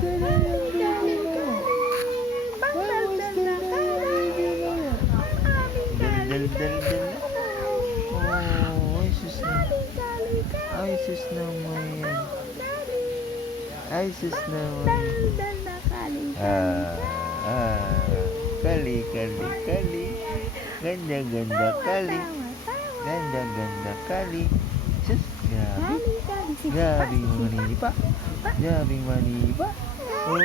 Kamusta na yung baby mo? Kamusta na yung baby mo? Dal. Oh, ay sus na. Ay sus naman yan. Ay sus naman. Kali. Ganda kali. Ganda kali. Sus, grabe. Grabing manipa. Grabing manipa. Oh.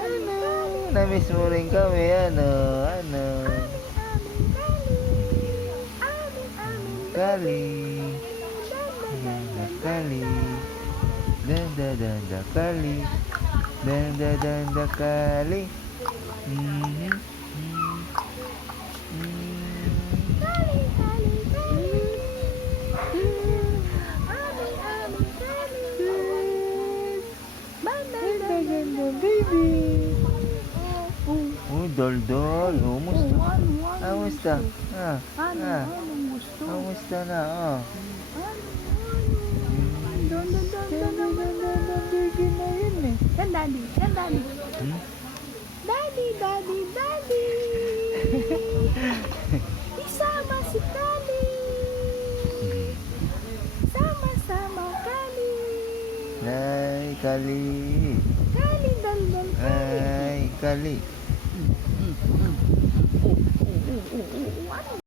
Ano? Namiss mo rin kami, ano? Kali. Ganda kali. Danda kali. Danda kali. Ganda baby. Dol. Kamusta? Kamusta na? Ganda baby na yun eh. Yan, daddy. Daddy. Isama si Kali. Sama-sama Kali. Ay, Kali. Kali, dal. Ay, Kali.